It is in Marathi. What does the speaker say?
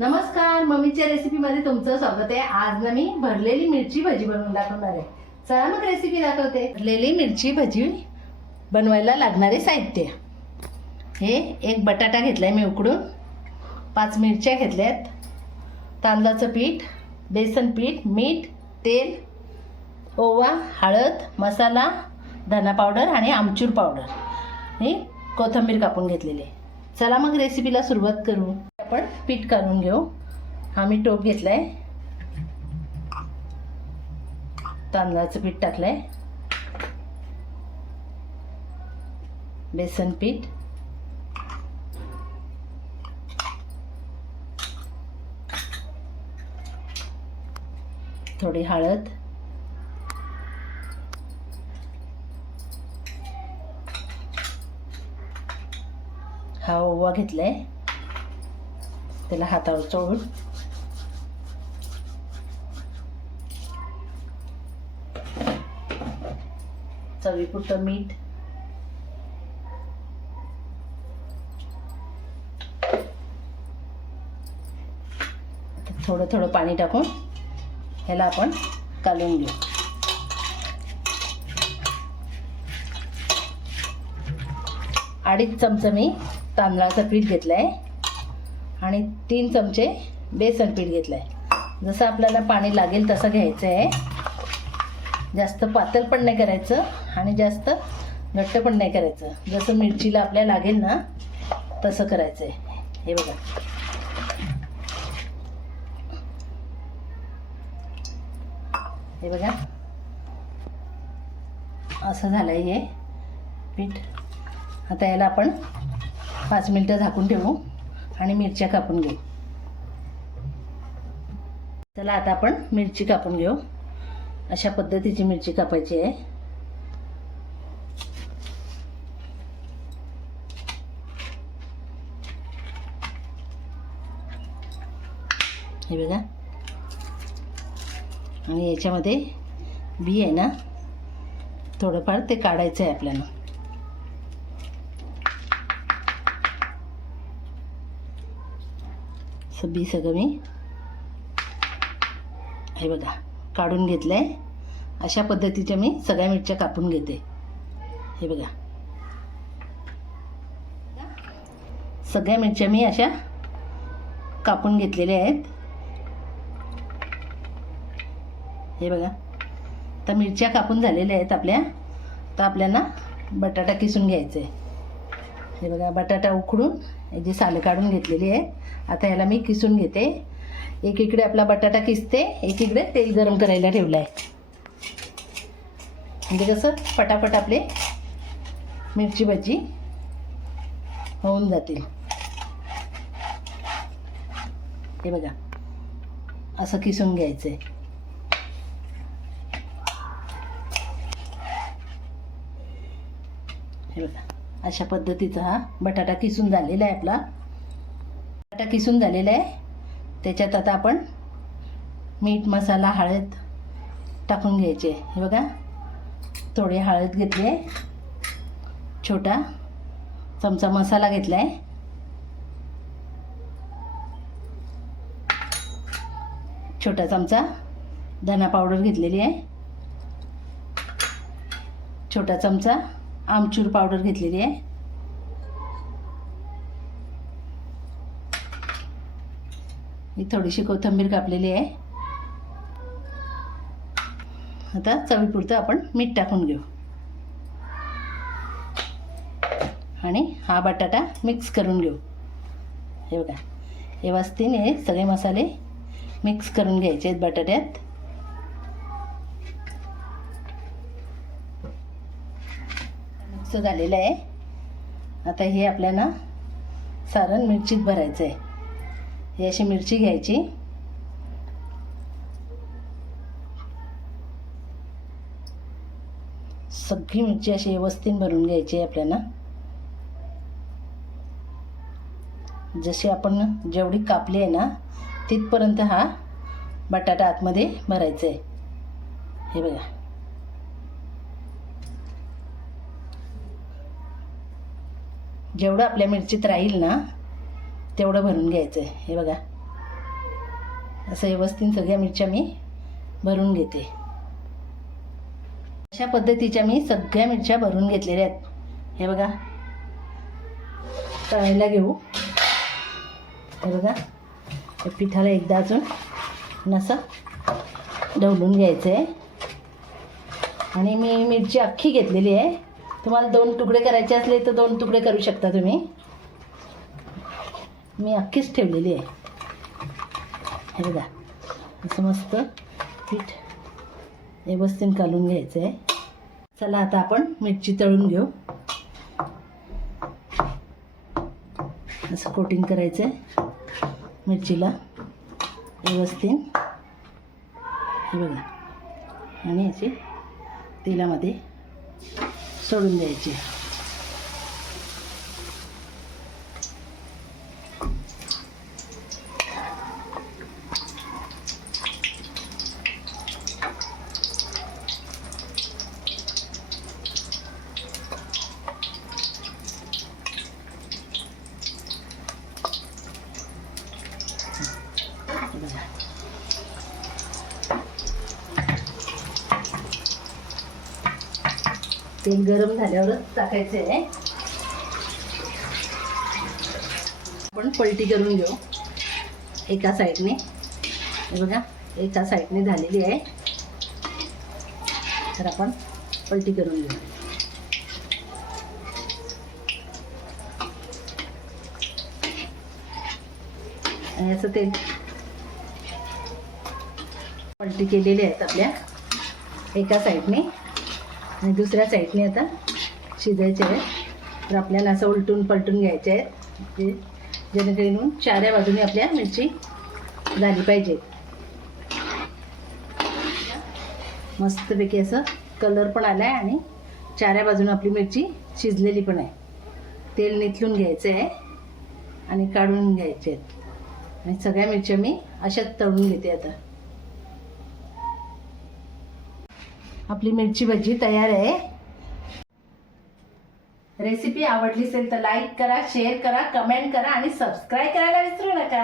नमस्कार मम्मीच्या रेसिपीमध्ये तुमचं स्वागत आहे. आज ना मी भरलेली मिरची भजी बनवून दाखवणार आहे. चला मग रेसिपी दाखवते. भरलेली मिरची भजी बनवायला लागणारे साहित्य. हे एक बटाटा घेतलाय मी उकडून. पाच मिरच्या घेतल्यात. तांदळाचं पीठ बेसन पीठ मीठ तेल ओवा हळद मसाला धना पावडर आणि आमचूर पावडर. हे कोथिंबीर कापून घेतलेली चला मग रेसिपीला सुरुवात करू. आपण पीठ काढून घेऊ. हा मी टोप आहे तांदळाचं पीठ टाकलं आहे बेसन पीठ. थोडी हळद. हा ओवा घेतलाय. त्याला हातावर चोळून चवीपुरतं मीठ थोडं थोडं पाणी टाकून ह्याला आपण कालवून घेऊ अडीच चमचे मी तांदळाचं पीठ घेतलं आहे आणि तीन चमचे बेसन पीठ घेतलं आहे जसं आपल्याला पाणी लागेल तसं घ्यायचं आहे जास्त पातळ पण नाही करायचं आणि जास्त घट्ट पण नाही करायचं. जसं मिरचीला आपल्या लागेल ना तसं करायचं आहे हे बघा. हे बघा. असं झालं आहे हे पीठ. आता याला आपण पाच मिनटं झाकून ठेवू. आणि मिरच्या कापून घेऊ. चला आता आपण मिरची कापून घेऊ. अशा पद्धतीची मिरची कापायची आहे. हे बघा. आणि याच्यामध्ये बी आहे ना थोडंफार ते काढायचं आहे आपल्याला. बी सगळं मी हे बघा काढून घेतलं आहे अशा पद्धतीच्या मी सगळ्या मिरच्या कापून घेते. हे बघा. सगळ्या मिरच्या मी अशा कापून घेतलेल्या आहेत. हे बघा. तर मिरच्या कापून झालेल्या आहेत आपल्या. तर आपल्याला बटाटा किसून घ्यायचा आहे हे बघा बटाटा उकडून जी सालं काढून घेतलेली आहे. आता याला मी किसून घेते. एक इकडे आपला बटाटा किसते एक इकडे तेल गरम करायला ठेवलं आहे म्हणजे कसं पटापट आपले मिरची भजी होऊन जातील. हे बघा असं किसून घ्यायचं आहे हे बघा. अशा पद्धतीचा हा बटाटा किसून झालेला आहे आपला. बटाटा किसून झालेला आहे. त्याच्यात आता आपण मीठ मसाला हळद टाकून घ्यायचे. हे बघा थोडी हळद घेतली आहे. छोटा चमचा मसाला घेतला आहे छोटा चमचा धना पावडर घेतलेली आहे. छोटा चमचा आमचूर पावडर घेतलेली आहे. ही थोडीशी कोथिंबीर कापलेली आहे. आता चवीपुरतं आपण मीठ टाकून घेऊ. आणि हा बटाटा मिक्स करून घेऊ. हे बघा व्यवस्थित हे सगळे मसाले मिक्स करून घ्यायचे आहेत बटाट्यात. मिक्स झालेलं आहे. आता हे आपल्याला सारण मिरचीत भरायचं आहे. ही अशी मिरची घ्यायची. सगळी मिरची अशी व्यवस्थित भरून घ्यायची आहे आपल्याला. जशी आपण जेवढी कापली आहे ना तिथपर्यंत हा बटाटा आतमध्ये भरायचा आहे. हे बघा. जेवढं आपल्या मिरचीत राहील ना तेवढं भरून घ्यायचं आहे हे बघा. असं व्यवस्थित सगळ्या मिरच्या मी भरून घेते. अशा पद्धतीच्या मी सगळ्या मिरच्या भरून घेतलेल्या आहेत. हे बघा. तळायला घेऊ. हे बघा. त्या पिठाला एकदा अजून असं ढवलून घ्यायचं आहे आणि मी मिरची अख्खी घेतलेली आहे. तुम्हाला दोन तुकडे करायचे असले तर दोन तुकडे करू शकता तुम्ही. मी अख्खीच ठेवलेली आहे. हे बघा असं मस्त पीठ व्यवस्थित कालून घ्यायचं आहे चला आता आपण मिरची तळून घेऊ. असं कोटिंग करायचं आहे मिरचीला. व्यवस्थित. हे बघा आणि याची तेलामध्ये 做那一件。तेल गरम झाल्यावरच टाकायचे आहे आपण पलटी करून घेऊ. एका साईडने. बघा एका साईडने झालेली आहे. तर आपण पलटी करून घेऊ. आणि असं तेल. पलटी केलेली आहेत आपल्या. एका साईडने. आणि दुसऱ्या साईडने आता शिजायचे आहेत. तर आपल्याला असं उलटून पलटून घ्यायचे आहेत. जे जेणेकरून चाऱ्या बाजूने आपल्या मिरची झाली पाहिजे. मस्तपैकी असं कलर पण आला आहे आणि चाऱ्या बाजूने आपली मिरची शिजलेली पण आहे. तेल निथलून घ्यायचं आहे आणि काढून घ्यायचे आहेत. आणि सगळ्या मिरच्या मी अशाच तळून घेते आता. आपली मिरची भजी तयार आहे. रेसिपी आवडली असेल तर लाईक करा शेअर करा कमेंट करा आणि सबस्क्राईब करायला विसरू नका.